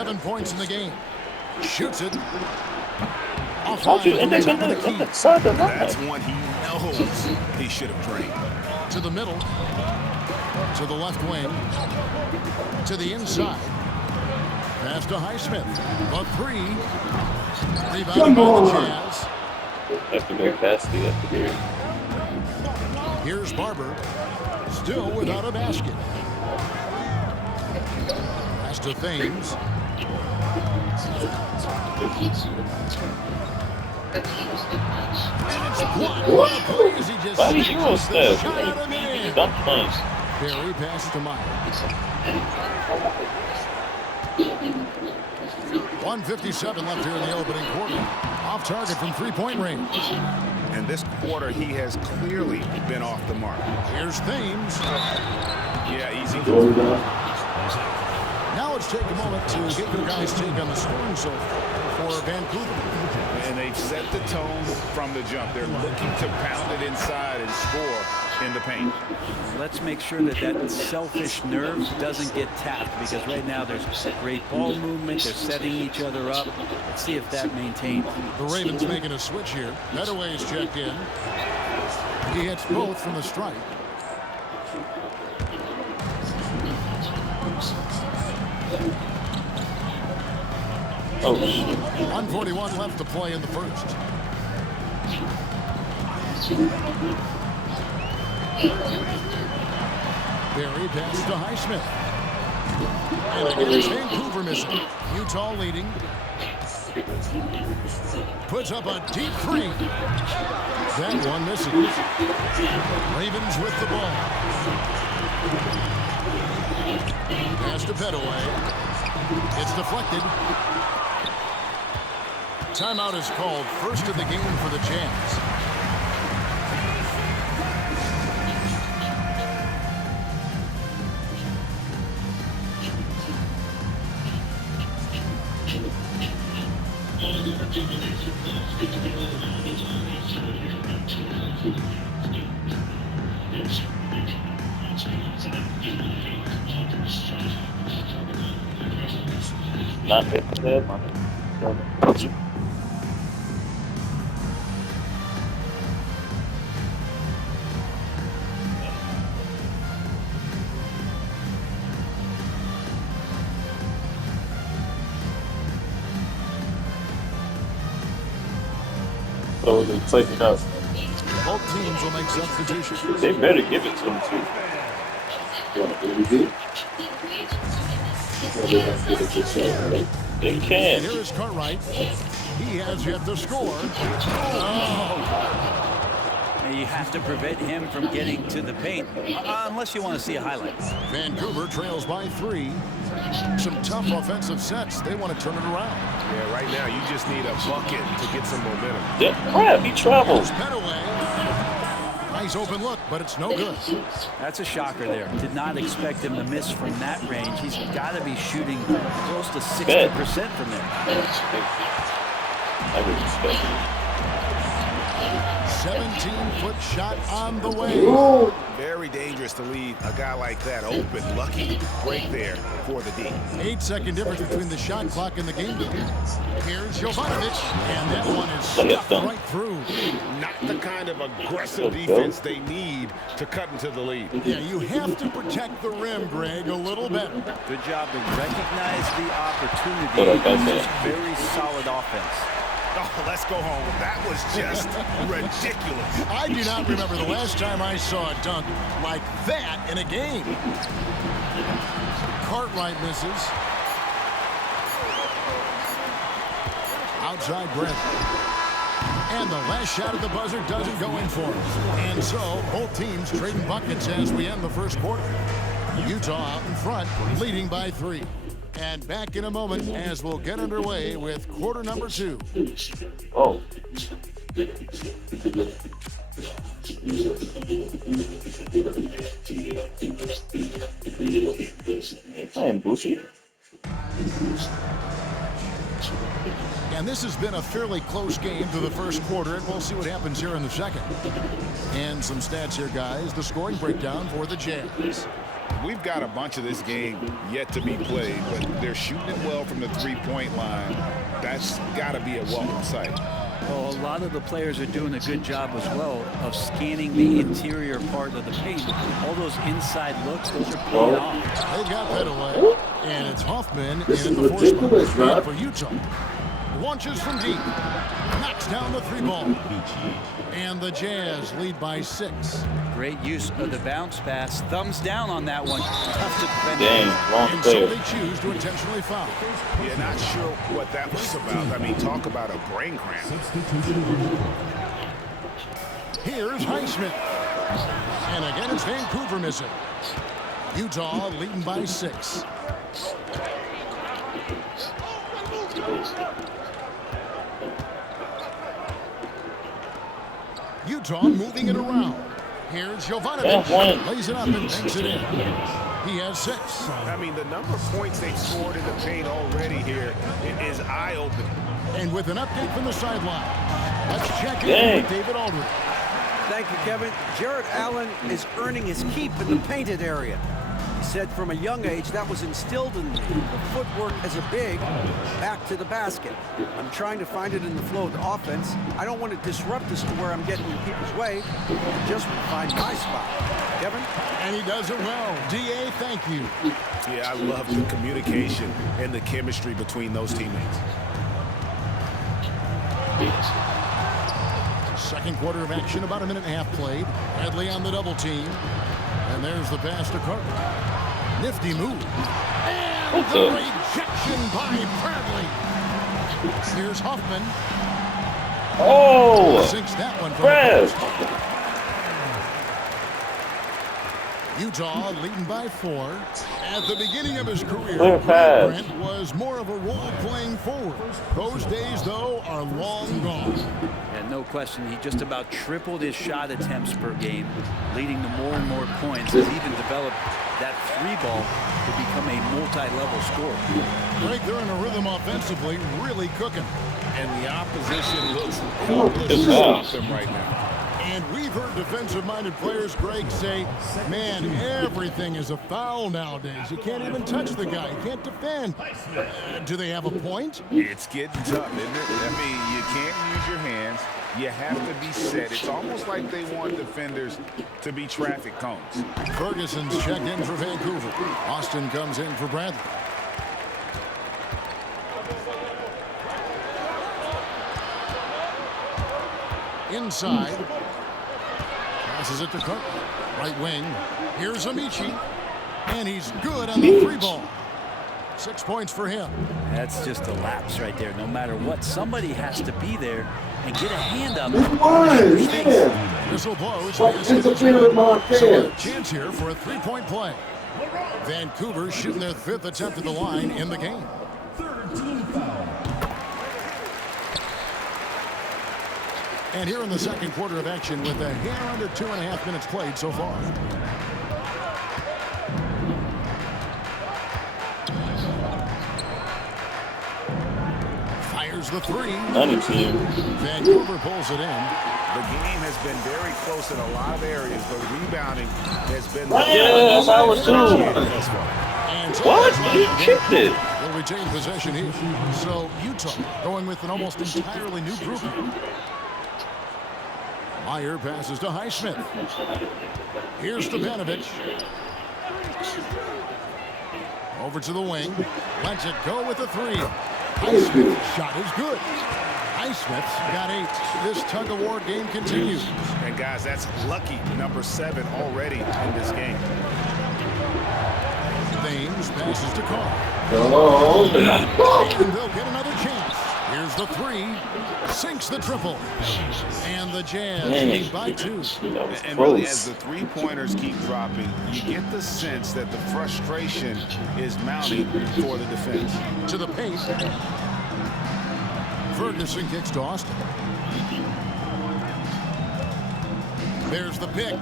7 points in the game. Shoots it. Told you, and they're gonna side the line. That's one he knows he should have drained. To the middle. To the left wing. To the inside. Pass to Highsmith. A three. Rebounded by the Jazz. After very fast, Here's Barber. Still without a basket. Pass to Thames. And it's blocked. What a play as he just Body hero stuff. shot out of the end. Dunk nice. Perry passes to Meyer. 1:57 left here in the opening quarter. Off target from three-point range. And this quarter, he has clearly been off the mark. Here's Thames. Yeah, easy. Now let's take a moment to get your guys' take on the scoring so far for Vancouver. And they've set the tone from the jump. They're looking to pound it inside and score in the paint. Let's make sure that that selfish nerve doesn't get tapped, because right now there's great ball movement. They're setting each other up. Let's see if that maintains. The Ravens making a switch here. Medaway's checked in. He hits both from the strike. Oh, shit. 1:41 left to play in the first. Barry passes to Highsmith. And again, it's Vancouver missing. Utah leading. Puts up a deep three. That one misses. Ravens with the ball. Pass to Petaway. It's deflected. Timeout is called. First of the game for the Jazz. Not bad, man. So they're taking us. Both teams will make substitutions. They better give it to them too. They can. Here is Cartwright. He has yet to score. Oh. You have to prevent him from getting to the paint, unless you want to see a highlight. Vancouver trails by 3. Some tough offensive sets. They want to turn it around. Yeah, right now you just need a bucket to get some momentum. Yeah, crap, he travels. Petaway. Nice open look, but it's no good. That's a shocker there. Did not expect him to miss from that range. He's got to be shooting close to 60% from there. I would expect it. 17-foot shot on the way. Very dangerous to leave a guy like that open. Lucky break there for the D. 8-second difference between the shot clock and the game. Here's Jovanovic, and that one is stuffed right through. Not the kind of aggressive defense they need to cut into the lead. Yeah, you have to protect the rim, Greg, a little better. Good job to recognize the opportunity. Just very solid offense. Oh, let's go home. That was just ridiculous. I do not remember the last time I saw a dunk like that in a game. Cartwright misses. Outside Brent. And the last shot at the buzzer doesn't go in for him. And so, both teams trading buckets as we end the first quarter. Utah out in front, leading by 3. And back in a moment as we'll get underway with quarter number 2. Oh. I am Bushi. And this has been a fairly close game through the first quarter, and we'll see what happens here in the second. And some stats here, guys. The scoring breakdown for the Jazz. we've got a bunch of this game yet to be played, but they're shooting it well from the three-point line. That's got to be a welcome sight. Well, a lot of the players are doing a good job as well of scanning the interior part of the paint. All those inside looks, those are paying off. They got that away, and it's Hoffman in at the four spot for Utah. Launches from deep, knocks down the three ball, and the Jazz lead by 6. Great use of the bounce pass. Thumbs down on that one. Tough to defend. Dang, wrong And so player. they choose to intentionally foul. Yeah, not sure what that was about. I mean, talk about a brain cramp. Here's Highsmith. And again, it's Vancouver missing. Utah leading by 6. Utah moving it around. Here's Jovanovic. Lays it up and banks it in. He has 6. I mean, the number of points they've scored in the paint already here is eye-opening. And with an update from the sideline, let's check in with David Aldridge. Thank you, Kevin. Jarrett Allen is earning his keep in the painted area. He said from a young age that was instilled in me. The footwork as a big, back to the basket. I'm trying to find it in the flow of the offense. I don't want to disrupt this to where I'm getting in people's way. I just want to find my spot. Kevin? And he does it well. D.A., thank you. Yeah, I love the communication and the chemistry between those teammates. Second quarter of action, about a minute and a half played. Bradley on the double team. And there's the pass to Carter. Nifty move. And the rejection by Bradley. Here's Hoffman. Oh! Sinks that one from Press. Utah leading by 4. At the beginning of his career, Clear pass. Brent was more of a role-playing forward. Those days, though, are long gone. And no question, he just about tripled his shot attempts per game, leading to more and more points. He's even developed that three ball to become a multi-level scorer. Right there in a rhythm offensively, really cooking. And the opposition looks helpless to stop them right now. And we've heard defensive-minded players, Greg, say, man, everything is a foul nowadays. You can't even touch the guy. You can't defend. Do they have a point? It's getting tough, isn't it? I mean, you can't use your hands. You have to be set. It's almost like they want defenders to be traffic cones. Ferguson's checked in for Vancouver. Austin comes in for Bradley. Inside. Passes it to Cook. Right wing. Here's Amici. And he's good on the three ball. 6 points for him. That's just a lapse right there. No matter what, somebody has to be there and get a hand up. Whistle blows. So a chance here for a three-point play. Vancouver shooting their 5th attempt at the line in the game. And here in the second quarter of action with a hair under 2.5 minutes played so far. Fires the three. Vancouver pulls it in. The game has been very close in a lot of areas, but rebounding has been... Yes, I was too. And so What? You kicked it. They'll retain possession here. So Utah going with an almost entirely new group. Meyer passes to Highsmith. Here's Stepanovic. Over to the wing. Lets it go with the three. Highsmith's shot is good. Highsmith's got 8. This tug-of-war game continues. And guys, that's lucky number 7 already in this game. Thames passes to Carr. Oh, And they'll get another chance. Here's the three. Sinks the triple. And the Jazz lead by 2. And really, as the three-pointers keep dropping, you get the sense that the frustration is mounting for the defense. To the paint. Ferguson kicks to Austin. There's the pick.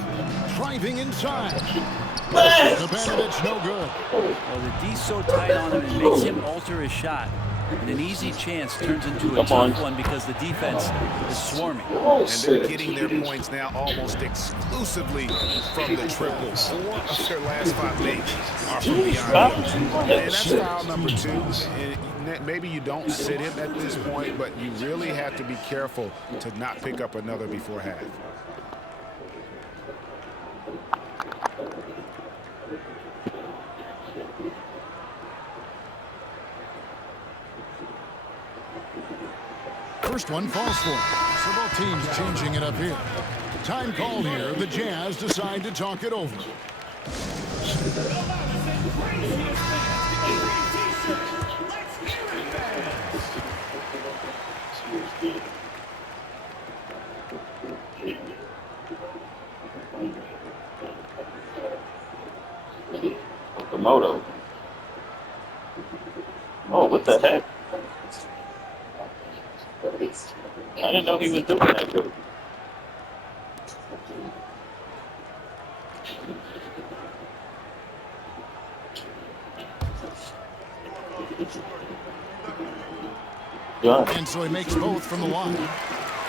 Driving inside. Stepanovic no good. Well, the D's so tight on him, it makes him alter his shot. And an easy chance turns into a tough one because the defense is swarming. And they're getting their points now almost exclusively from the triple. 4 of their last 5 makes are from beyond. And that's foul number 2. And maybe you don't sit him at this point, but you really have to be careful to not pick up another before half. First one falls for him. So both teams changing it up here. Time called here. The Jazz decide to talk it over. Komodo. Oh, what the heck? I didn't know he was doing that good. And so he makes both from the line.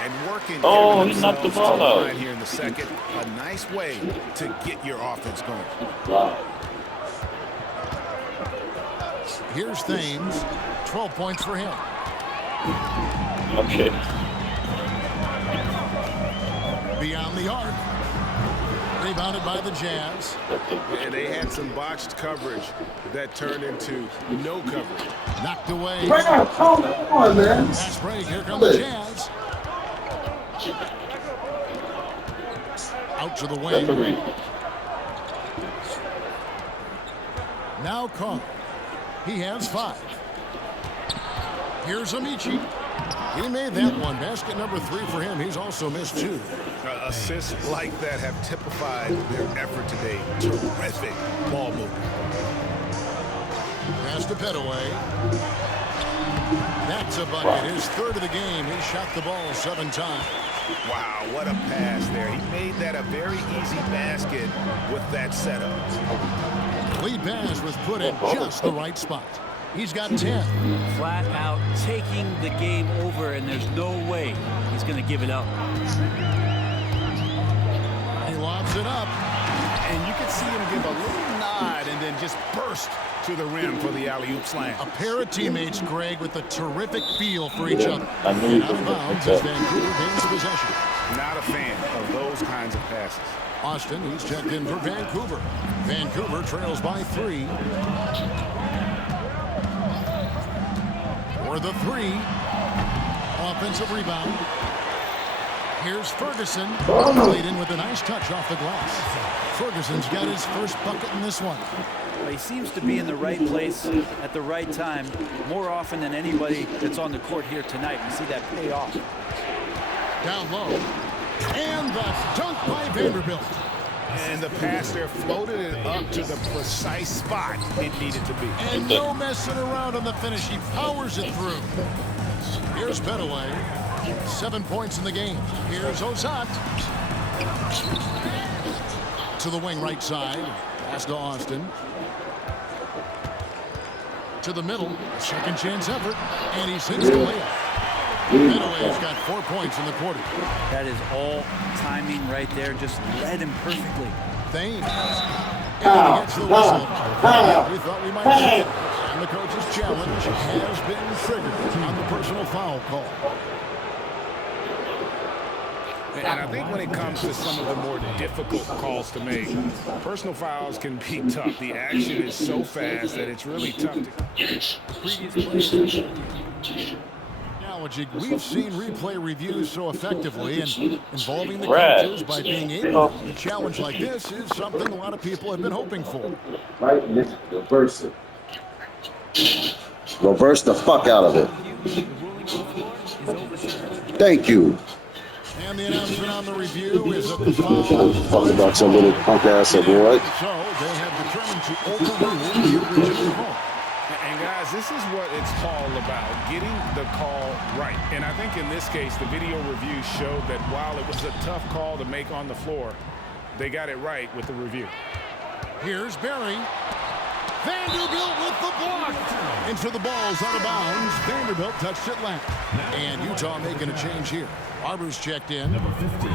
And working. Oh, he knocked the ball out. Here in the second, a nice way to get your offense going. Wow. Here's Thames. 12 points for him. Okay. Beyond the arc. Rebounded by the Jazz. And they had some botched coverage that turned into no coverage. Knocked away. Come on, man. Fast break. Here come the Jazz. Out to the wing. Now Carr. He has 5. Here's Amici. He made that one. Basket number 3 for him. He's also missed 2. Assists like that have typified their effort today. Terrific ball movement. Pass to Petaway. That's a bucket. His 3rd of the game. He shot the ball 7 times. Wow, what a pass there. He made that a very easy basket with that setup. Lead pass was put in just the right spot. He's got 10. Flat out taking the game over, and there's no way he's going to give it up. He lobs it up. And you can see him give a little nod and then just burst to the rim for the alley-oop slam. A pair of teammates, Greg, with a terrific feel for each other. I knew he Out of bounds as Vancouver gains possession. Not a fan of those kinds of passes. Austin, he's checked in for Vancouver. Vancouver trails by 3. For the 3. Offensive rebound. Here's Ferguson. Lead in with a nice touch off the glass. Ferguson's got his first bucket in this one. Well, he seems to be in the right place at the right time more often than anybody that's on the court here tonight. We see that pay off. Down low. And the dunk by Vanderbilt. And the pass there floated it up to the precise spot it needed to be. And no messing around on the finish. He powers it through. Here's Petaway. 7 points in the game. Here's Ozat. To the wing right side. Pass to Austin. To the middle. Second chance effort. And he sinks the layup. Petaway's got 4 points in the quarter. That is all timing right there. Just led him perfectly. Thames. And he gets the whistle. We thought we might see it. And the coach's challenge has been triggered on the personal foul call. And I think when it comes to some of the more difficult calls to make, personal fouls can be tough. The action is so fast that it's really tough to... We've seen replay reviews so effectively and involving the coaches by being able to challenge like this is something a lot of people have been hoping for. Right, reverse it. Reverse the fuck out of it. Thank you. And the announcement on the review is that the foul... Fuck about some little punk ass or what? So they have determined to overrule the original call. And guys, this is what it's all about, getting the call right. And I think in this case, the video review showed that while it was a tough call to make on the floor, they got it right with the review. Here's Barry. Vanderbilt with the block. Into the ball's out of bounds. Vanderbilt touched it left. And Utah making a change here. Barber's checked in. Number 15.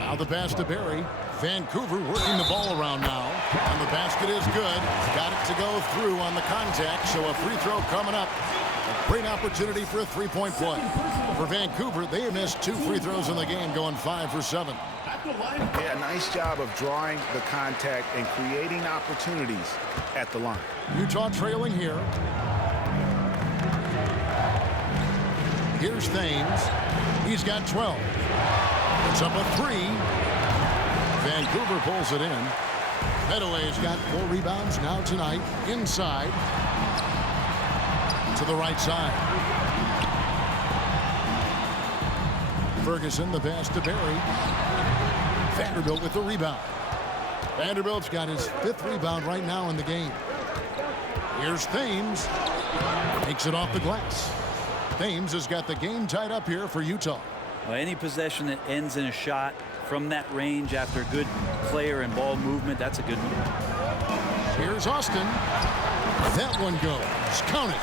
Now the pass to Barry. Vancouver working the ball around now. And the basket is good. Got it to go through on the contact, so a free throw coming up. A great opportunity for a three-point play. For Vancouver, they missed 2 free throws in the game, going 5 for 7. Yeah, nice job of drawing the contact and creating opportunities at the line. Utah trailing here. Here's Thames. He's got 12. It's up a 3. Vancouver pulls it in. Medaway's got 4 rebounds now tonight. Inside. To the right side. Ferguson, the pass to Barry. Vanderbilt with the rebound. Vanderbilt's got his 5th rebound right now in the game. Here's Thames. Takes it off the glass. Thames has got the game tied up here for Utah. Well, any possession that ends in a shot from that range after good player and ball movement, that's a good move. Here's Austin. That one goes. Count it.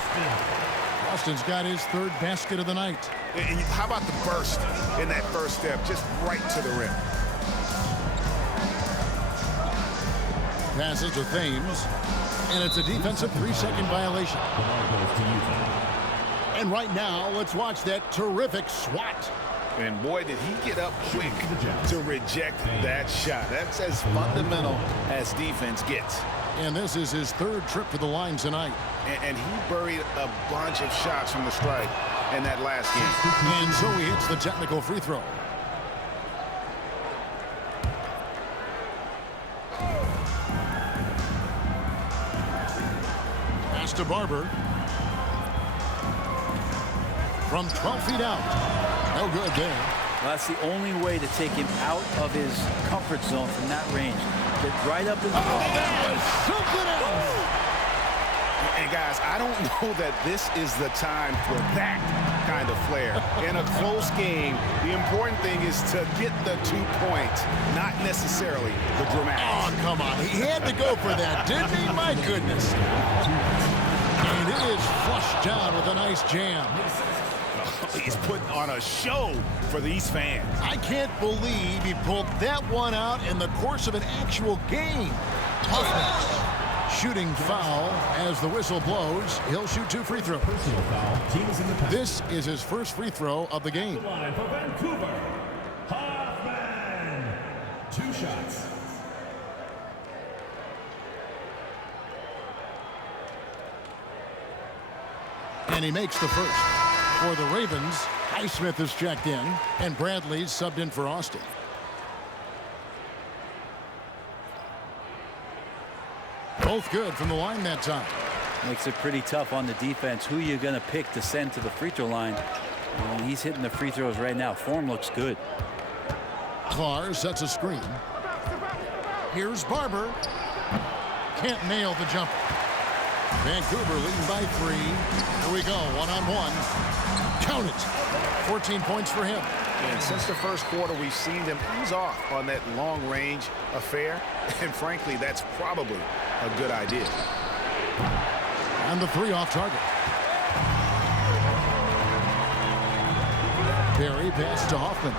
Austin's got his 3rd basket of the night. And how about the burst in that first step, just right to the rim? Passes to Thames. And it's a defensive 3-second violation. And right now, let's watch that terrific swat. And boy, did he get up quick to reject that shot. That's as fundamental as defense gets. And this is his 3rd trip to the line tonight. And he buried a bunch of shots from the stripe in that last game. And so he hits the technical free throw. Pass to Barber. From 12 feet out. No good there. Well, that's the only way to take him out of his comfort zone from that range. Get right up in the ball. That was something else. And guys, I don't know that this is the time for that kind of flair. In a close game, the important thing is to get the 2 points, not necessarily the dramatics. Oh, come on. He had to go for that, didn't he? My goodness. And it is flushed down with a nice jam. He's putting on a show for these fans. I can't believe he pulled that one out in the course of an actual game. Hoffman shooting foul as the whistle blows. He'll shoot 2 free throws. This is his first free throw of the game. Line for Vancouver. Hoffman. 2 shots. And he makes the first. For the Ravens, Highsmith is checked in, and Bradley's subbed in for Austin. Both good from the line that time. Makes it pretty tough on the defense. Who you going to pick to send to the free throw line? And he's hitting the free throws right now. Form looks good. Clark sets a screen. Here's Barber. Can't nail the jumper. Vancouver leading by 3. Here we go, one-on-one. Count it. 14 points for him. And since the first quarter, we've seen them ease off on that long-range affair. And frankly, that's probably a good idea. And the 3 off target. Barry pass to Hoffman.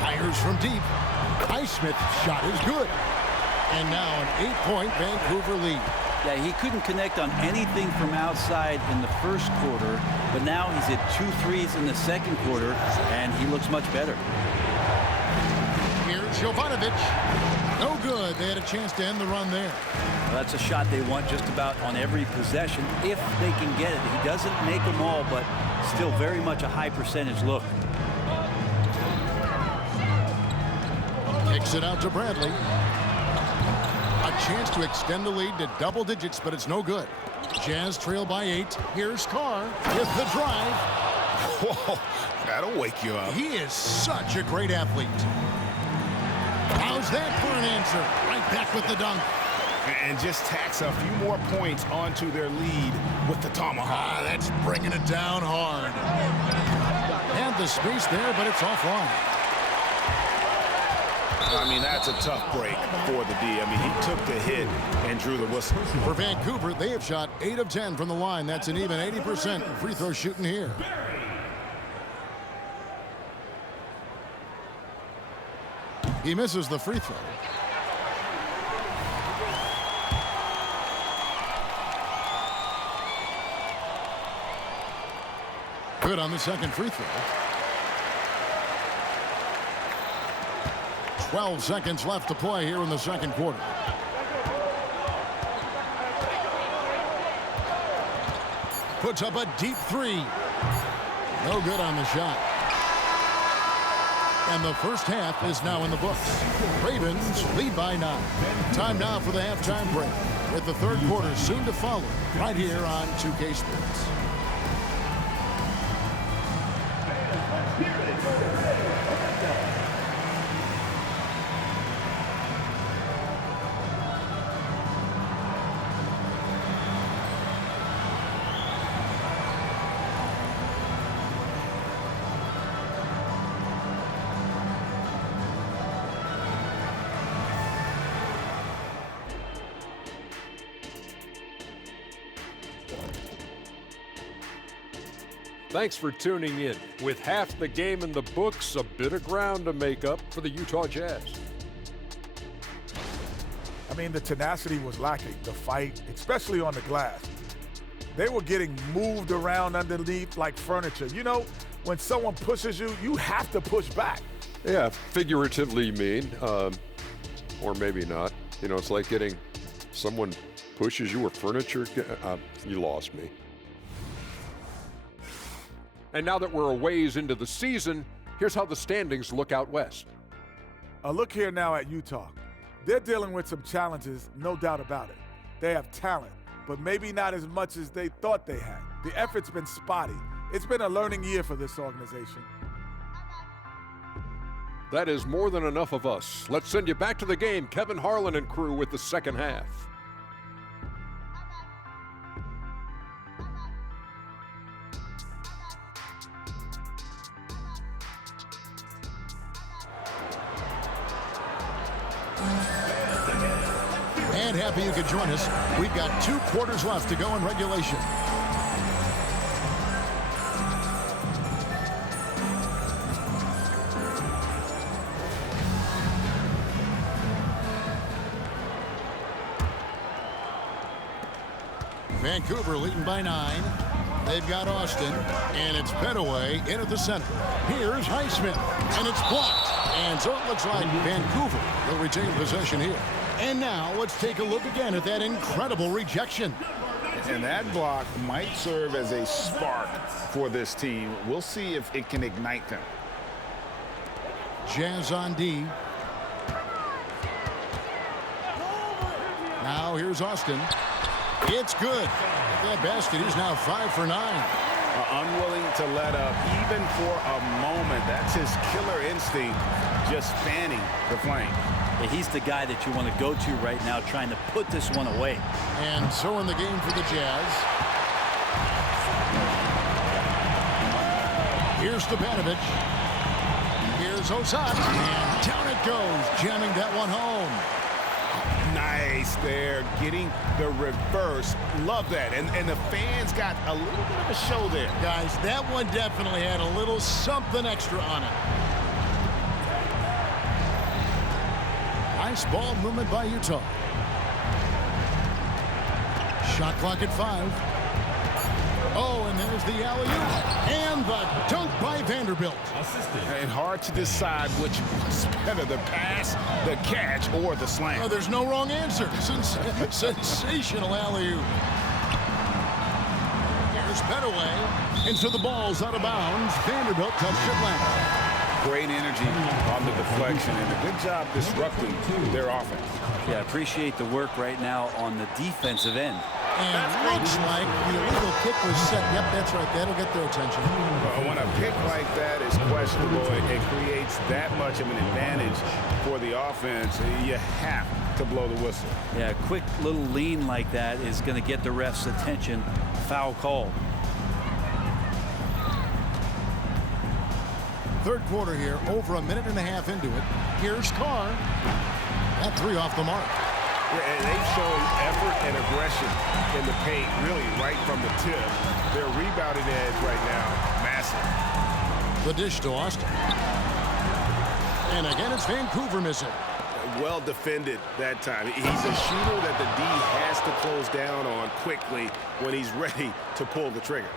Fires from deep. Highsmith's shot is good. And now an 8-point Vancouver lead. Yeah, he couldn't connect on anything from outside in the first quarter, but now he's hit 2 threes in the second quarter, and he looks much better. Here's Jovanovic. No good. They had a chance to end the run there. Well, that's a shot they want just about on every possession if they can get it. He doesn't make them all, but still very much a high percentage look. Kicks it out to Bradley. A chance to extend the lead to double digits, but it's no good. Jazz trail by 8. Here's Carr with the drive. Whoa, that'll wake you up. He is such a great athlete. How's that for an answer? Right back with the dunk. And just tacks a few more points onto their lead with the tomahawk. That's bringing it down hard. Had the space there, but it's offline. I mean, that's a tough break for the D. I mean, he took the hit and drew the whistle. For Vancouver, they have shot 8 of 10 from the line. That's an even 80% free throw shooting here. He misses the free throw. Good on the second free throw. 12 seconds left to play here in the second quarter. Puts up a deep three. No good on the shot. And the first half is now in the books. Ravens lead by 9. Time now for the halftime break, with the third quarter soon to follow, right here on 2K Sports. Thanks for tuning in. With half the game in the books, a bit of ground to make up for the Utah Jazz. I mean, the tenacity was lacking, the fight, especially on the glass. They were getting moved around underneath like furniture. You know, when someone pushes you, you have to push back. Yeah, figuratively you mean, or maybe not. You know, it's like getting someone pushes you or furniture. You lost me. And now that we're a ways into the season, here's how the standings look out west. A look here now at Utah. They're dealing with some challenges, no doubt about it. They have talent, but maybe not as much as they thought they had. The effort's been spotty. It's been a learning year for this organization. That is more than enough of us. Let's send you back to the game, Kevin Harlan and crew, with the second half. And happy you could join us. We've got 2 quarters left to go in regulation. Vancouver leading by 9. They've got Austin, and it's Petaway in at the center. Here's Highsmith, and it's blocked. And so it looks like Vancouver will retain possession here. And now let's take a look again at that incredible rejection. And that block might serve as a spark for this team. We'll see if it can ignite them. Jazz on D. Now here's Austin. It's good. At that basket, he's now 5 for 9. Unwilling to let up even for a moment. That's his killer instinct, just fanning the flame. Yeah, he's the guy that you want to go to right now, trying to put this one away. And so in the game for the Jazz. Here's Stepanovic. Here's Ozat. And down it goes, jamming that one home. Nice there, getting the reverse. Love that. And the fans got a little bit of a show there. Guys, that one definitely had a little something extra on it. Nice ball movement by Utah. Shot clock at 5. Oh, and there's the alley-oop. And the dunk by Vanderbilt. And hard to decide which was better, the pass, the catch, or the slam. Oh, there's no wrong answer. Sensational alley-oop. Here's Petaway. And so the ball's out of bounds. Vanderbilt touched it last. Great energy on the deflection and a good job disrupting their offense. Yeah, appreciate the work right now on the defensive end. And looks like the illegal kick was set. Yep, that's right. That'll get their attention. When a pick like that is questionable, it creates that much of an advantage for the offense. You have to blow the whistle. Yeah, a quick little lean like that is going to get the ref's attention. Foul call. Third quarter here, over a minute and a half into it. Here's Carr. That three off the mark. Yeah, and they've shown effort and aggression in the paint, really right from the tip. Their rebounding edge right now, massive. The dish to Austin. And again, it's Vancouver missing. Well defended that time. He's a shooter that the D has to close down on quickly when he's ready to pull the trigger.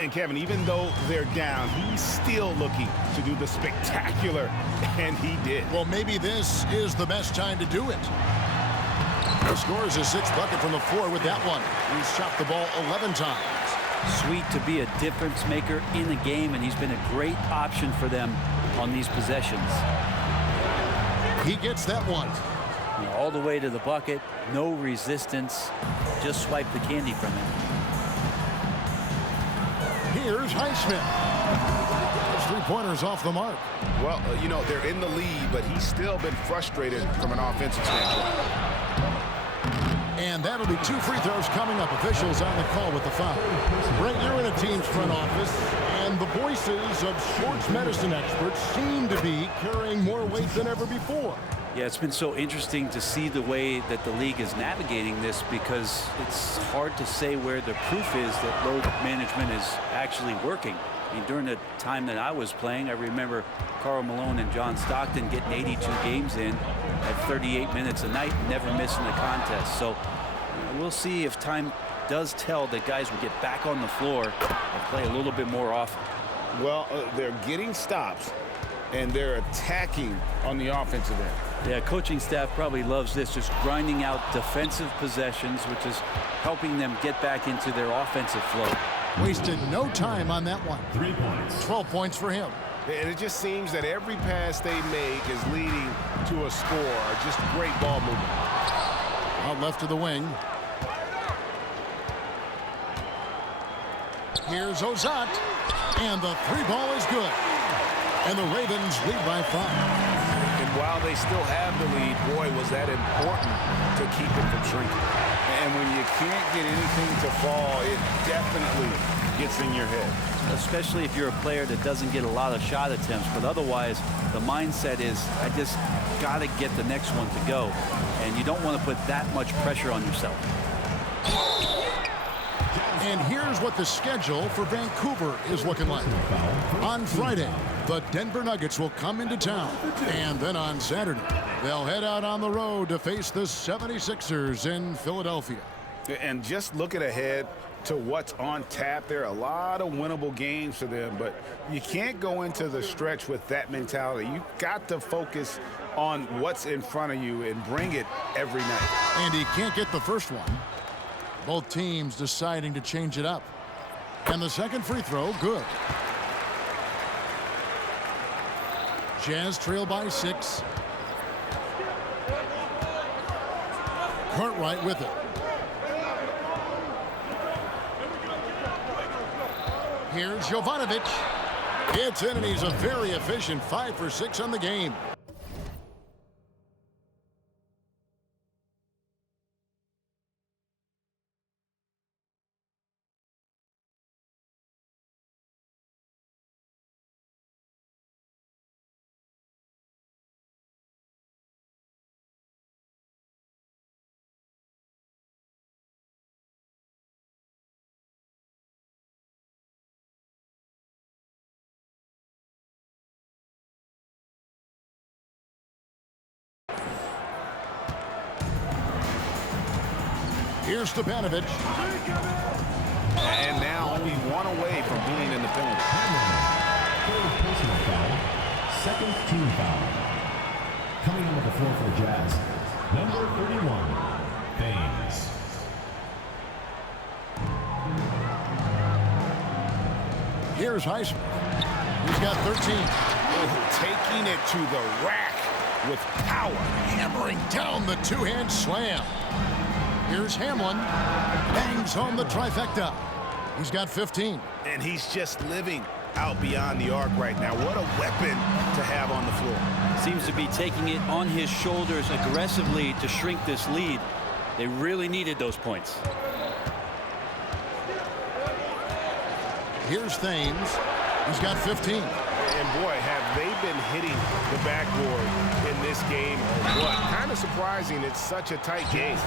And Kevin, even though they're down, he's still looking to do the spectacular, and he did. Well, maybe this is the best time to do it. He scores his sixth bucket from the floor with that one. He's shot the ball 11 times. Sweet to be a difference maker in the game, and he's been a great option for them on these possessions. He gets that one. You know, all the way to the bucket, no resistance, just swipe the candy from him. Here's Highsmith. Those three-pointers off the mark. Well, you know, they're in the lead, but he's still been frustrated from an offensive standpoint. And that'll be two free throws coming up. Officials on the call with the foul. Brent, you're in a team's front office, and the voices of sports medicine experts seem to be carrying more weight than ever before. Yeah, it's been so interesting to see the way that the league is navigating this, because it's hard to say where the proof is that load management is actually working. I mean, during the time that I was playing, I remember Karl Malone and John Stockton getting 82 games in at 38 minutes a night, never missing a contest. So we'll see if time does tell that guys will get back on the floor and play a little bit more often. Well, they're getting stops, and they're attacking on the offensive end. Yeah, coaching staff probably loves this, just grinding out defensive possessions, which is helping them get back into their offensive flow. Wasted no time on that one. 3 points. 12 points for him. And it just seems that every pass they make is leading to a score. Just great ball movement. Out left to the wing. Here's Ozat. And the three ball is good. And the Ravens lead by 5. And while they still have the lead, boy, was that important to keep it from shrinking. And when you can't get anything to fall, it definitely gets in your head. Especially if you're a player that doesn't get a lot of shot attempts, but otherwise the mindset is, I just got to get the next one to go, and you don't want to put that much pressure on yourself. And here's what the schedule for Vancouver is looking like. On Friday, the Denver Nuggets will come into town, and then on Saturday they'll head out on the road to face the 76ers in Philadelphia. And just looking ahead to what's on tap, there are a lot of winnable games for them, but you can't go into the stretch with that mentality. You've got to focus on what's in front of you and bring it every night. And he can't get the first one. Both teams deciding to change it up. And the second free throw, good. Jazz trail by 6. Cartwright with it. Here's Jovanovic. It's in, and he's a very efficient 5 for 6 on the game. Here's Stepanovic. And now only one away from being in the penalty. Third personal foul. Second team foul. Coming on the floor for Jazz, number 31, Thames. Here's Highsmith. He's got 13. Oh, taking it to the rack with power. Hammering down the two-hand slam. Here's Hamlin. Bangs home the trifecta. He's got 15. And he's just living out beyond the arc right now. What a weapon to have on the floor. Seems to be taking it on his shoulders aggressively to shrink this lead. They really needed those points. Here's Thames. He's got 15. And boy, have they been hitting the backboard in this game or what? Kind of surprising. It's such a tight game.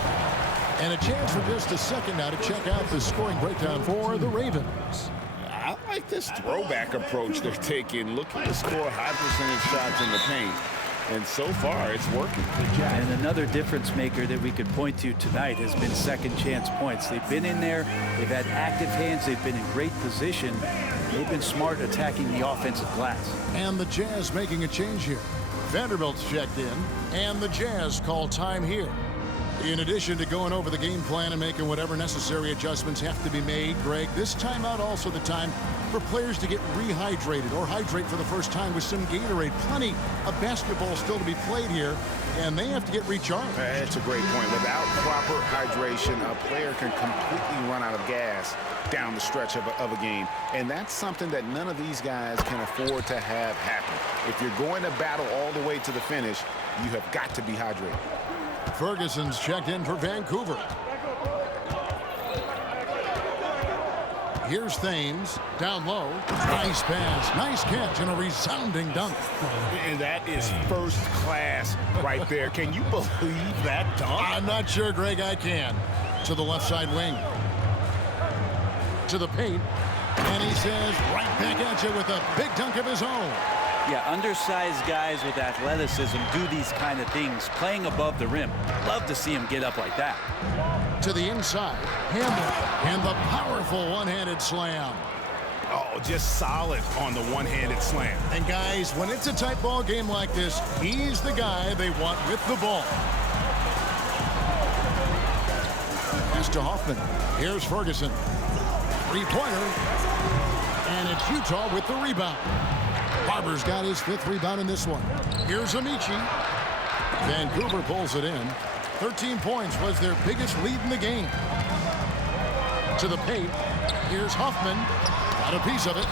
And a chance for just a second now to check out the scoring breakdown for the Ravens. I like this throwback approach they're taking, looking to score high percentage shots in the paint. And so far, it's working. And another difference maker that we could point to tonight has been second chance points. They've been in there. They've had active hands. They've been in great position. They've been smart attacking the offensive glass. And the Jazz making a change here. Vanderbilt's checked in, and the Jazz call time here. In addition to going over the game plan and making whatever necessary adjustments have to be made, Greg, this timeout also the time for players to get rehydrated or hydrate for the first time with some Gatorade. Plenty of basketball still to be played here, and they have to get recharged. That's a great point. Without proper hydration, a player can completely run out of gas down the stretch of a game. And that's something that none of these guys can afford to have happen. If you're going to battle all the way to the finish, you have got to be hydrated. Ferguson's checked in for Vancouver. Here's Thames, down low. Nice pass, nice catch, and a resounding dunk. And that is first class right there. Can you believe that dunk? I'm not sure, Greg, I can. To the left side wing. To the paint. And he says right back at you with a big dunk of his own. Yeah, undersized guys with athleticism do these kind of things, playing above the rim. Love to see him get up like that. To the inside, Hamlin, and the powerful one-handed slam. Oh, just solid on the one-handed slam. And guys, when it's a tight ball game like this, he's the guy they want with the ball. Pass to Hoffman. Here's Ferguson. Three-pointer. And it's Utah with the rebound. Barber's got his 5th rebound in this one. Here's Amici. Vancouver pulls it in. 13 points was their biggest lead in the game. To the paint. Here's Hoffman. Got a piece of it.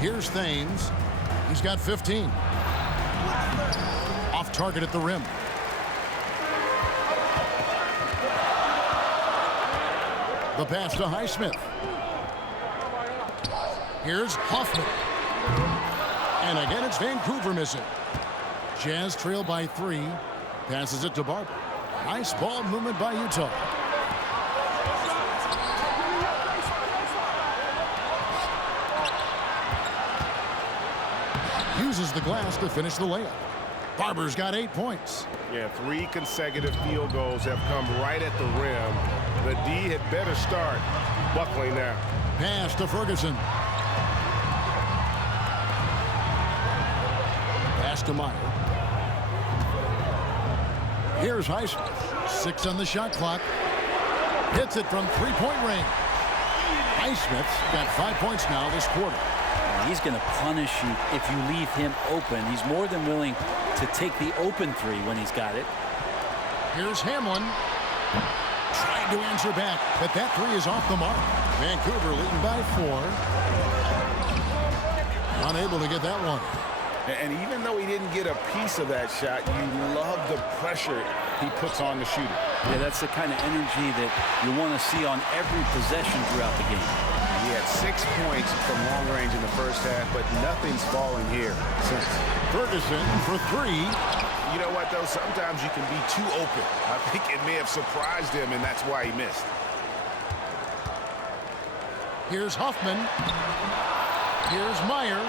Here's Thames. He's got 15. Off target at the rim. The pass to Highsmith. Here's Hoffman. And again, it's Vancouver missing. Jazz trail by 3. Passes it to Barber. Nice ball movement by Utah. Uses the glass to finish the layup. Barber's got 8 points. Yeah, 3 consecutive field goals have come right at the rim. The D had better start buckling now. Pass to Ferguson. Pass to Meyer. Here's Highsmith. 6 on the shot clock. Hits it from 3-point range. Highsmith's got 5 points now this quarter. He's going to punish you if you leave him open. He's more than willing to take the open 3 when he's got it. Here's Hamlin. Trying to answer back, but that 3 is off the mark. Vancouver leading by 4. Unable to get that one. And even though he didn't get a piece of that shot, you love the pressure he puts on the shooter. Yeah, that's the kind of energy that you want to see on every possession throughout the game. He had 6 points from long range in the first half, but nothing's falling here since. Ferguson for 3. You know what, though? Sometimes you can be too open. I think it may have surprised him, and that's why he missed. Here's Hoffman. Here's Meyer.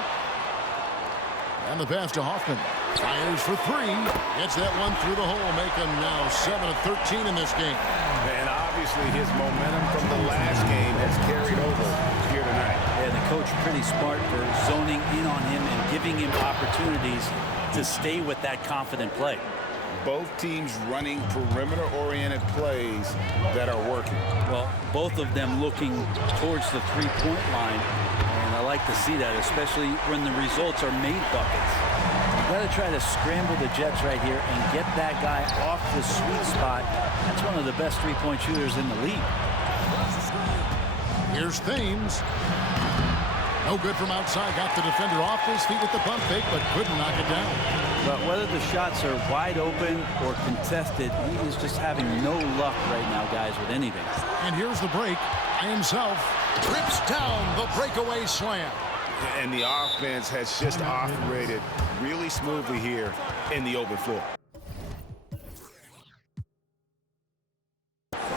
And the pass to Hoffman. Fires for 3. Gets that one through the hole, making now 7 of 13 in this game. And obviously his momentum from the last game has carried over here tonight. And the coach pretty smart for zoning in on him and giving him opportunities to stay with that confident play. Both teams running perimeter-oriented plays that are working. Well, both of them looking towards the 3-point line. And I like to see that, especially when the results are made buckets. You've got to try to scramble the Jets right here and get that guy off the sweet spot. That's one of the best 3-point shooters in the league. Here's Thames. No good from outside. Got the defender off his feet with the pump fake, but couldn't knock it down. But whether the shots are wide open or contested, he is just having no luck right now, guys, with anything. And here's the break. By himself, trips down the breakaway slam. And the offense has just operated really smoothly here in the open floor.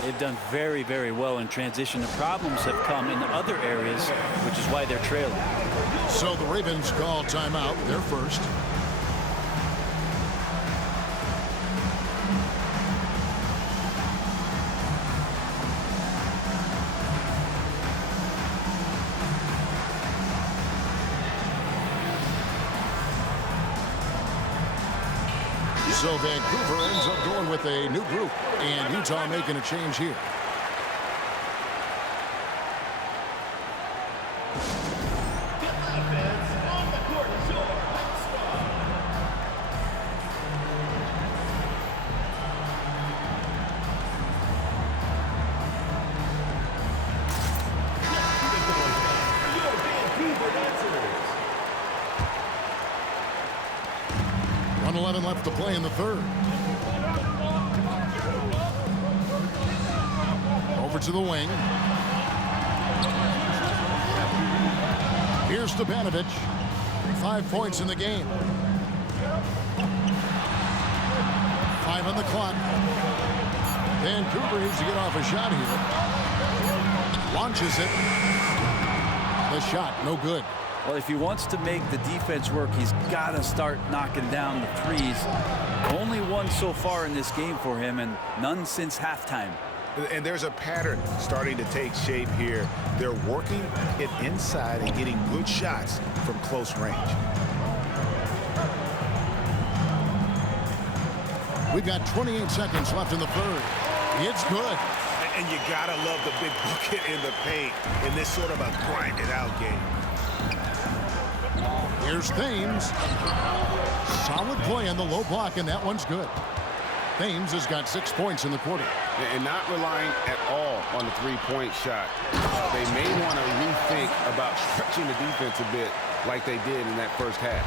They've done very, very well in transition. The problems have come in other areas, which is why they're trailing. So the Ravens call timeout. They're first. So Vancouver ends up going with a new group, and Utah making a change here. Left to play in the third. Over to the wing. Here's Stepanovic. 5 points in the game. 5 on the clock. Vancouver needs to get off a shot here. Launches it. The shot, no good. Well, if he wants to make the defense work, he's got to start knocking down the threes. Only one so far in this game for him, and none since halftime. And there's a pattern starting to take shape here. They're working it inside and getting good shots from close range. We've got 28 seconds left in the third. It's good. And you got to love the big bucket in the paint in this sort of a grind-it-out game. Here's Thames. Solid play on the low block, and that one's good. Thames has got 6 points in the quarter. And not relying at all on the three-point shot. They may want to rethink about stretching the defense a bit like they did in that first half.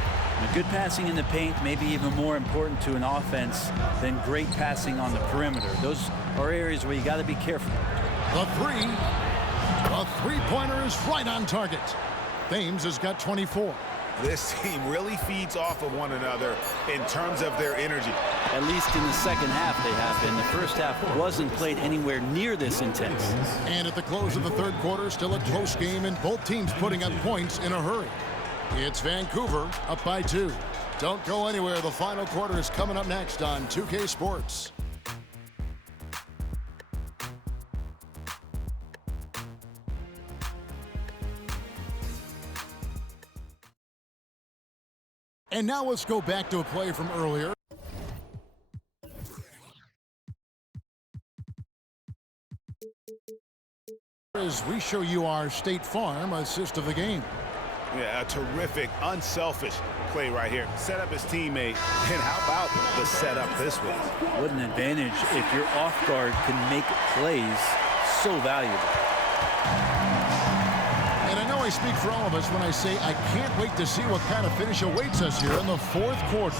Good passing in the paint may be even more important to an offense than great passing on the perimeter. Those are areas where you got to be careful. The three-pointer is right on target. Thames has got 24. This team really feeds off of one another in terms of their energy. At least in the second half they have been. The first half wasn't played anywhere near this intense. And at the close of the third quarter, still a close game, and both teams putting up points in a hurry. It's Vancouver up by 2. Don't go anywhere. The final quarter is coming up next on 2K Sports. And now let's go back to a play from earlier. As we show you our State Farm assist of the game. Yeah, a terrific, unselfish play right here. Set up his teammate, and how about the setup this way? What an advantage if your off guard can make plays so valuable. And I know I speak for all of us when I say I can't wait to see what kind of finish awaits us here in the fourth quarter.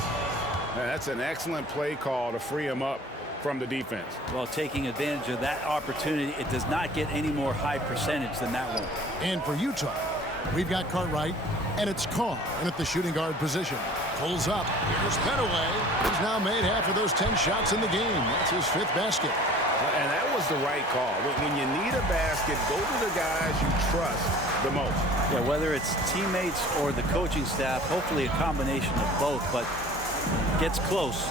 Yeah, that's an excellent play call to free him up from the defense. Well, taking advantage of that opportunity, it does not get any more high percentage than that one. And for Utah, we've got Cartwright, and it's Carr in at the shooting guard position. Pulls up. Here's Petaway. He's now made half of those 10 shots in the game. That's his 5th basket. And that was the right call. When you need a basket, go to the guys you trust the most. Yeah, whether it's teammates or the coaching staff, hopefully a combination of both, but gets close,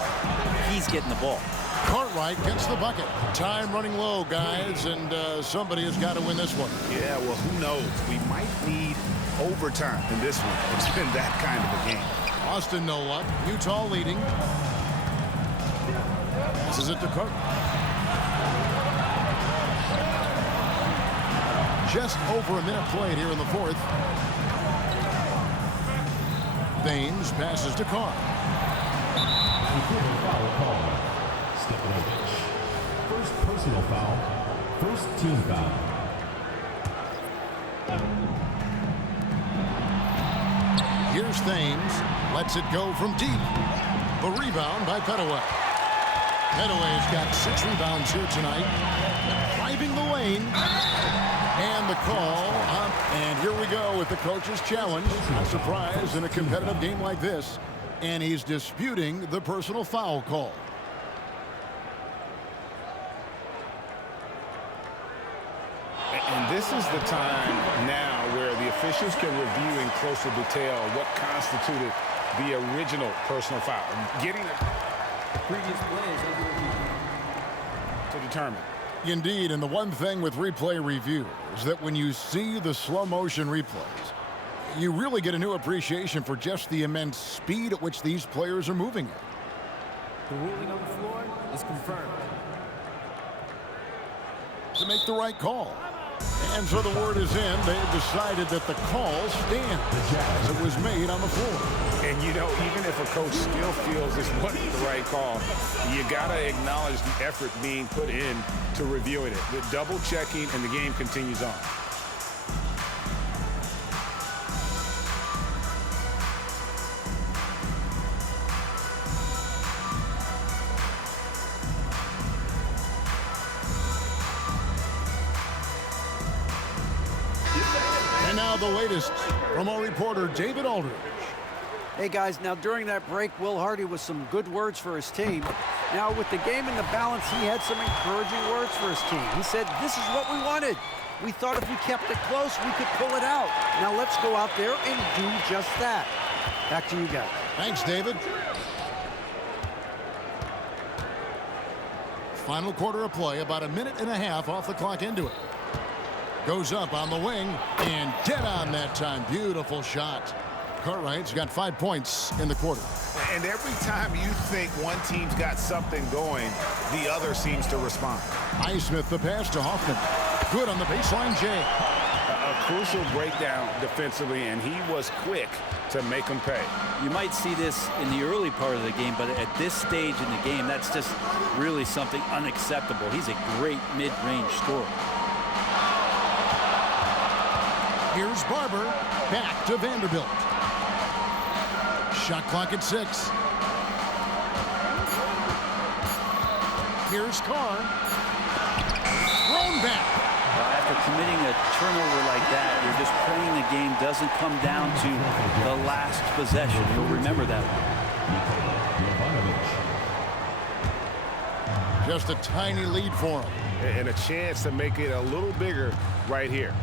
he's getting the ball. Cartwright gets the bucket. Time running low, guys, and somebody has got to win this one. Yeah, well, who knows? We might need overtime in this one. It's been that kind of a game. Austin, no luck. Utah leading. This is it to Carter. Just over a minute played here in the fourth. Thames passes to Carr. First personal foul. First team foul. Here's Thames. Lets it go from deep. The rebound by Petaway. Petaway's got 6 rebounds here tonight. Driving the lane. And the call up. And here we go with the coach's challenge. No surprise in a competitive game like this. And he's disputing the personal foul call. And this is the time now where the officials can review in closer detail what constituted the original personal foul. Getting a previous play is under review to determine. Indeed, and the one thing with replay review is that when you see the slow motion replays, you really get a new appreciation for just the immense speed at which these players are moving at. The ruling on the floor is confirmed. To make the right call. And so the word is in. They've decided that the call stands as it was made on the floor. And, you know, even if a coach still feels this wasn't the right call, you got to acknowledge the effort being put in to reviewing it. The double checking, and the game continues on. And now the latest from our reporter, David Aldridge. Hey guys, now during that break, Will Hardy was some good words for his team. Now with the game in the balance, he had some encouraging words for his team. He said, this is what we wanted. We thought if we kept it close, we could pull it out. Now let's go out there and do just that. Back to you guys. Thanks, David. Final quarter of play, about a minute and a half off the clock into it. Goes up on the wing, and dead on that time. Beautiful shot. Cartwright's got 5 points in the quarter. And every time you think one team's got something going, the other seems to respond. Highsmith the pass to Hoffman. Good on the baseline, Jay. A crucial breakdown defensively, and he was quick to make them pay. You might see this in the early part of the game, but at this stage in the game, that's just really something unacceptable. He's a great mid-range scorer. Here's Barber. Back to Vanderbilt. Shot clock at 6. Here's Carr. Thrown back. After committing a turnover like that, you're just praying the game doesn't come down to the last possession. You'll remember that one. Just a tiny lead for him. And a chance to make it a little bigger right here.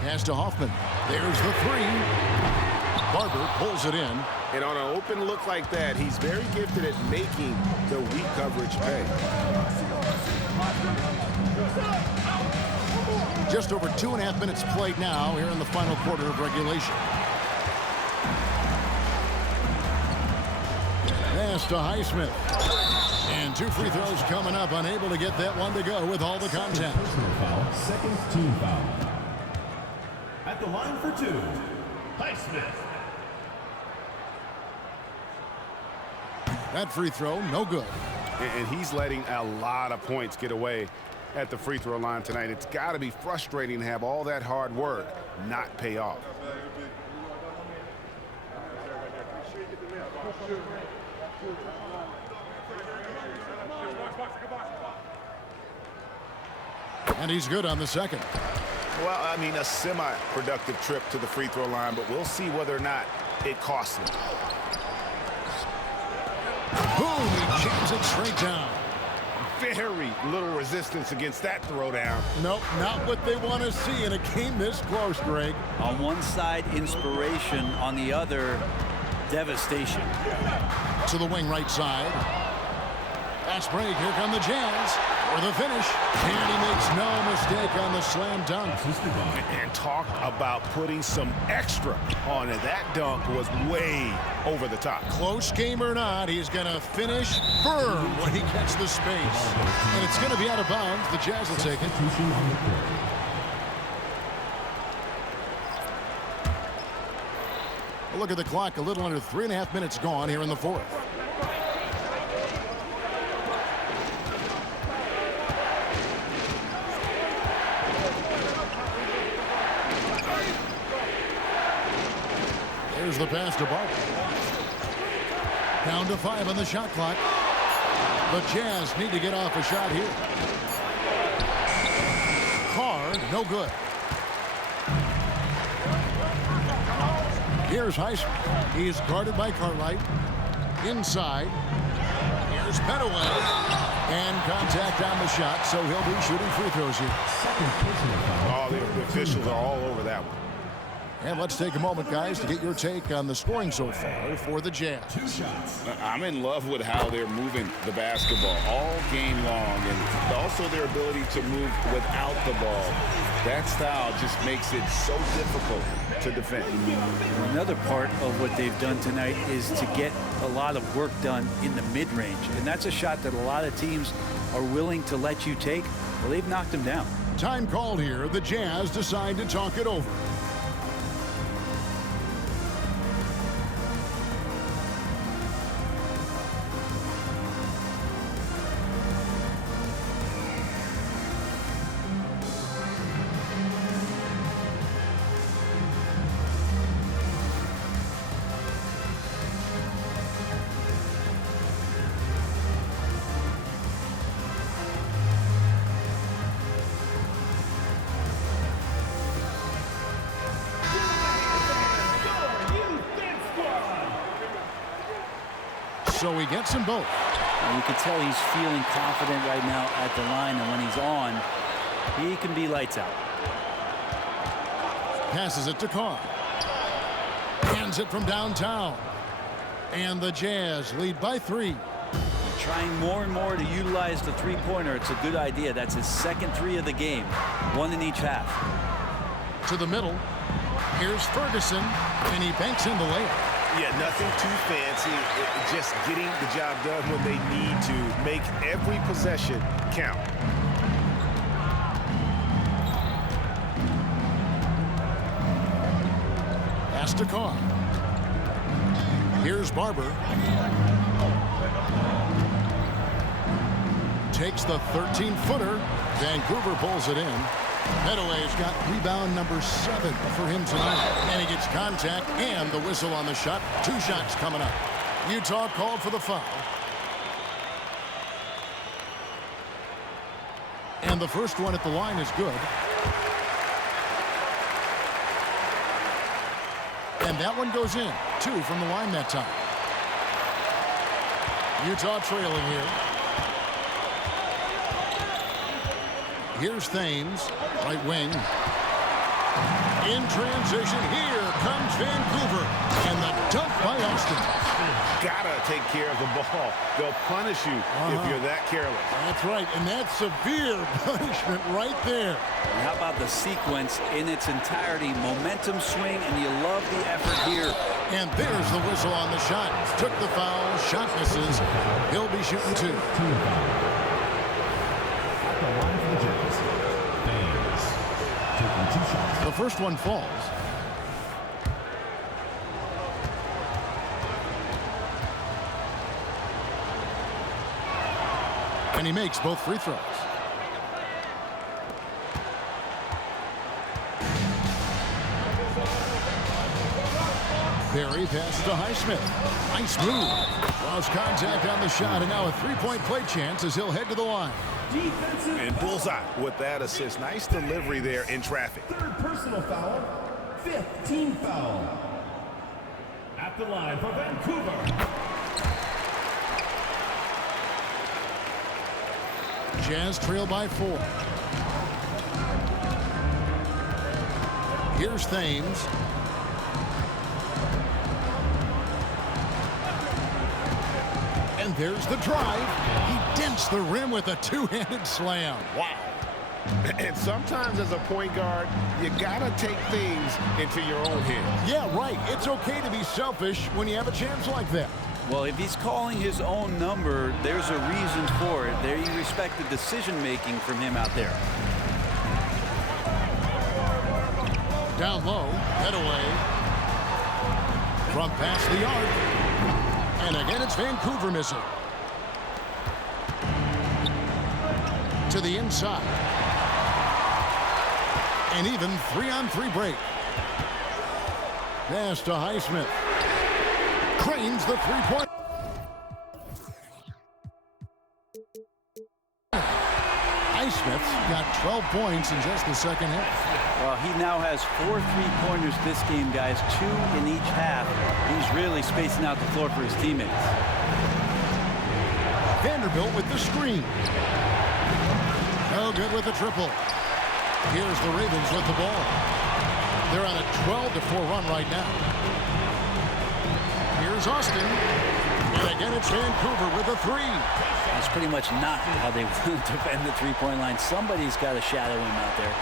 Pass to Hoffman. There's the 3. Barber pulls it in. And on an open look like that, he's very gifted at making the weak coverage pay. Just over 2.5 minutes played now here in the final quarter of regulation. Pass to Highsmith. And 2 free throws coming up. Unable to get that one to go with all the contact. Personal foul, second team foul. At the line for 2, Highsmith. That free throw, no good. And he's letting a lot of points get away at the free throw line tonight. It's got to be frustrating to have all that hard work not pay off. And he's good on the second. Well, I mean, a semi-productive trip to the free throw line, but we'll see whether or not it costs him. Boom, he jams it straight down. Very little resistance against that throwdown. Nope, not what they want to see in a game this close, Greg. On one side, inspiration. On the other, devastation. To the wing right side. Fast break, here come the Jazz for the finish. And he makes no mistake on the slam dunk. And talk about putting some extra on it. That dunk was way over the top. Close game or not, he's going to finish firm when he gets the space. And it's going to be out of bounds. The Jazz will take it. A look at the clock, a little under 3.5 minutes gone here in the fourth. the pass to Barber. Down to 5 on the shot clock. The Jazz need to get off a shot here. Carr, no good. Here's Heisman. He's guarded by Cartwright. Inside. Here's Petaway. And contact on the shot, so he'll be shooting free throws here. Oh, the officials are all over that one. And let's take a moment, guys, to get your take on the scoring so far for the Jazz. I'm in love with how they're moving the basketball all game long, and also their ability to move without the ball. That style just makes it so difficult to defend. Another part of what they've done tonight is to get a lot of work done in the mid-range, and that's a shot that a lot of teams are willing to let you take. Well, they've knocked them down. Time called here. The Jazz decide to talk it over. So he gets them both. And you can tell he's feeling confident right now at the line, and when he's on, he can be lights out. Passes it to Carr. Hands it from downtown. And the Jazz lead by 3. Trying more and more to utilize the three-pointer. It's a good idea. That's his second 3 of the game. 1 in each half. To the middle. Here's Ferguson, and he banks in the layup. Yeah, nothing too fancy. Just getting the job done when they need to. Make every possession count. Pass to Carr. Here's Barber. Takes the 13-footer. Vancouver pulls it in. Petaway's got rebound number 7 for him tonight. And he gets contact and the whistle on the shot. 2 shots coming up. Utah called for the foul. And the first one at the line is good. And that one goes in. 2 from the line that time. Utah trailing here. Here's Thames, right wing. In transition, here comes Vancouver. And the dunk by Austin. Gotta take care of the ball. They'll punish you if you're that careless. That's right, and that's severe punishment right there. And how about the sequence in its entirety? Momentum swing, and you love the effort here. And there's the whistle on the shot. Took the foul, shot misses. He'll be shooting 2. The first one falls. And he makes both free throws. Barry passes to Highsmith. Nice move. Lost contact on the shot, and now a 3-point play chance as he'll head to the line. And bullseye with that assist. Nice delivery there in traffic. 3rd personal foul, 5th team foul. At the line for Vancouver. Jazz trail by 4. Here's Thames. And there's the drive. He dents the rim with a 2-handed slam. Wow. And sometimes as a point guard, you gotta take things into your own hands. Yeah, right. It's okay to be selfish when you have a chance like that. Well, if he's calling his own number, there's a reason for it. There you respect the decision-making from him out there. Down low, head away. From past the arc. And again, it's Vancouver missing. To the inside. An even 3-on-3 break. Pass to Highsmith. Drains the three-point. Highsmith's got 12 points in just the second half. Well, he now has 4 3-pointers this game, guys, 2 in each half. He's really spacing out the floor for his teammates. Vanderbilt with the screen. No good with the triple. Here's the Ravens with the ball. They're on a 12-4 run right now. Here's Austin. And again, it's Vancouver with a 3. That's pretty much not how they defend the three-point line. Somebody's got to shadow him out there.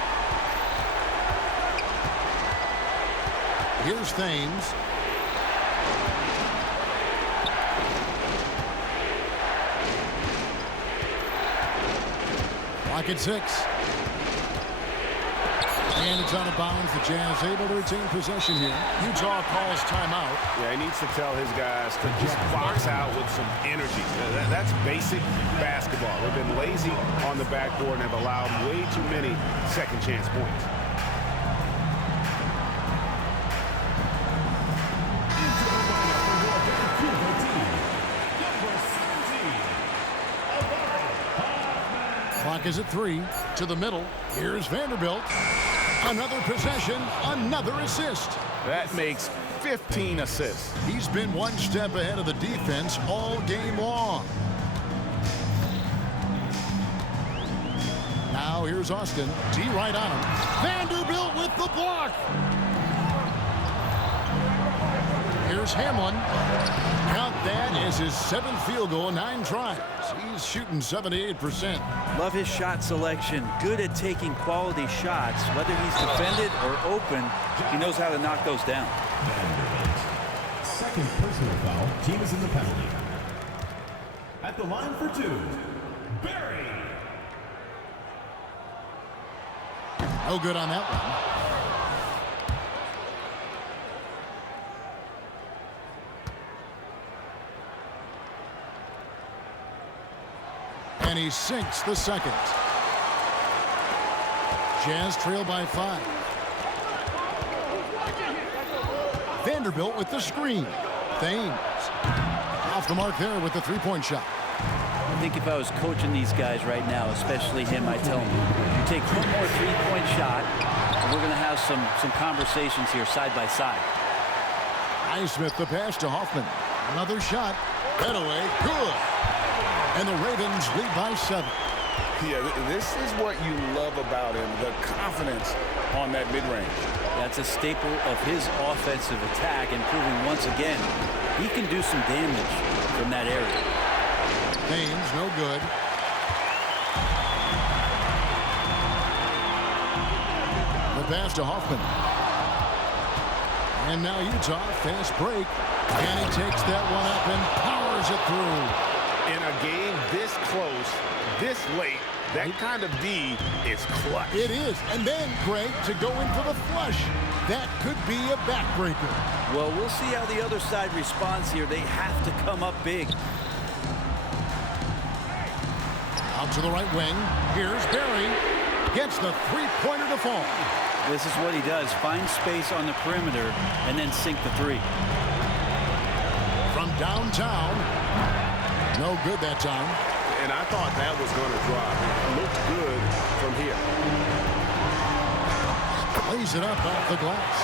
Here's Thames. Clock at 6. And it's out of bounds. The Jazz able to retain possession here. Utah calls timeout. Yeah, he needs to tell his guys to just box out with some energy. That's basic basketball. They've been lazy on the backboard and have allowed way too many second chance points. Clock is at 3. To the middle. Here's Vanderbilt. Another possession, another assist. That makes 15 assists. He's been one step ahead of the defense all game long. Now here's Austin. D right on him. Vanderbilt with the block. Here's Hamlin. Count that as his 7th field goal in 9 tries. He's shooting 78%. Love his shot selection. Good at taking quality shots. Whether he's defended or open, he knows how to knock those down. Second personal foul. Team is in the penalty. At the line for 2, Barry. No good on that one. And he sinks the second. Jazz trail by 5. Vanderbilt with the screen. Thames off the mark there with the three-point shot. I think if I was coaching these guys right now, especially him, I'd tell him, you take one more three-point shot, and we're going to have some conversations here side by side. Highsmith the pass to Hoffman. Another shot. Head away. Good. And the Ravens lead by 7. Yeah, this is what you love about him, the confidence on that mid-range. That's a staple of his offensive attack, and proving once again he can do some damage from that area. Thames, no good. The pass to Hoffman. And now Utah, fast break. And he takes that one up and powers it through. In a game this close, this late, that kind of D is clutch. It is. And then, Greg, to go in for the flush. That could be a backbreaker. Well, we'll see how the other side responds here. They have to come up big. Out to the right wing. Here's Barry. Gets the three-pointer to fall. This is what he does. Find space on the perimeter and then sink the 3. From downtown. No good that time. And I thought that was going to drop. It looked good from here. Lays it up off the glass.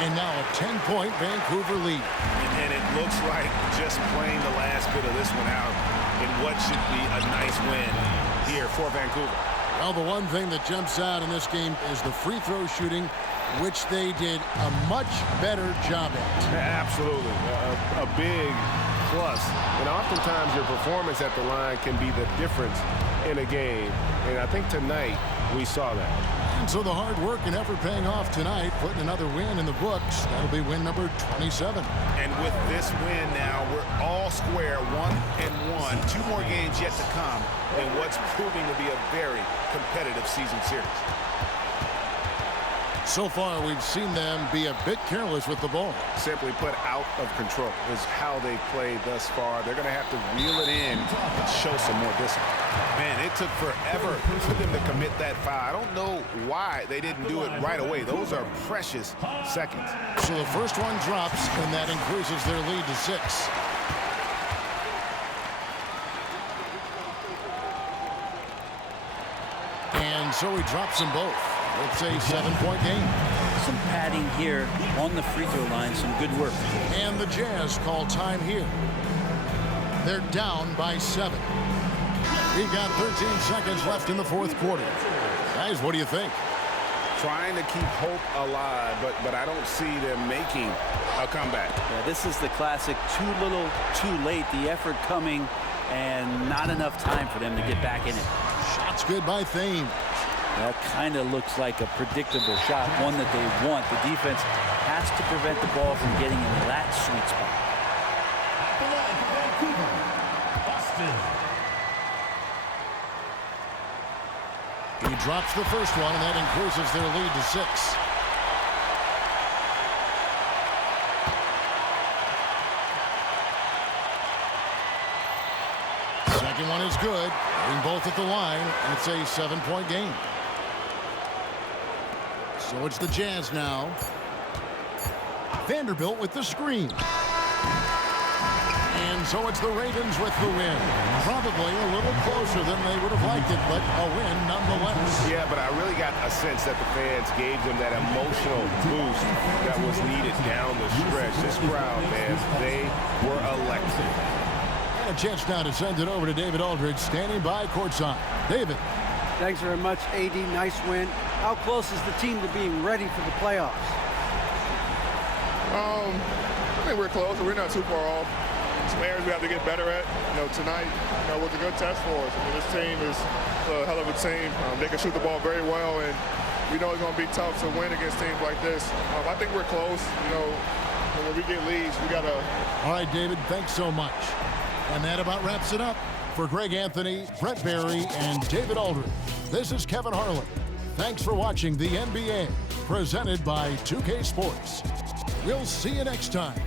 And now a 10-point Vancouver lead. And it looks like just playing the last bit of this one out in what should be a nice win here for Vancouver. Well, the one thing that jumps out in this game is the free throw shooting, which they did a much better job at. Absolutely. A big plus. And oftentimes your performance at the line can be the difference in a game. And I think tonight we saw that. And so the hard work and effort paying off tonight, putting another win in the books. That'll be win number 27. And with this win now, we're all square, 1-1. 2 more games yet to come in what's proving to be a very competitive season series. So far, we've seen them be a bit careless with the ball. Simply put, out of control is how they played thus far. They're going to have to reel it in and show some more discipline. Man, it took forever for them to commit that foul. I don't know why they didn't do it right away. Those are precious seconds. So the first one drops, and that increases their lead to 6. And so he drops them both. It's a 7-point game. Some padding here on the free throw line. Some good work. And the Jazz call time here. They're down by 7. We've got 13 seconds left in the fourth quarter. Guys, what do you think? Trying to keep hope alive, but I don't see them making a comeback. Yeah, this is the classic too little, too late. The effort coming and not enough time for them to get back in it. Shot's good by Thames. That kind of looks like a predictable shot, one that they want. The defense has to prevent the ball from getting into that sweet spot. Vancouver, Boston. He drops the first one, and that increases their lead to 6. Second one is good. Hitting both at the line, and it's a 7-point game. So it's the Jazz now. Vanderbilt with the screen. And so it's the Ravens with the win. Probably a little closer than they would have liked it, but a win nonetheless. Yeah, but I really got a sense that the fans gave them that emotional boost that was needed down the stretch. This crowd, man, they were electric. And a chance now to send it over to David Aldridge, standing by courtside. David. Thanks very much, AD. Nice win. How close is the team to being ready for the playoffs? I think we're close. We're not too far off. Some areas we have to get better at. Tonight, was a good test for us. This team is a hell of a team. They can shoot the ball very well, and we know it's going to be tough to win against teams like this. I think we're close. When we get leads, we got to. All right, David, thanks so much. And that about wraps it up. For Greg Anthony, Brett Barry, and David Aldridge, this is Kevin Harlan. Thanks for watching the NBA, presented by 2K Sports. We'll see you next time.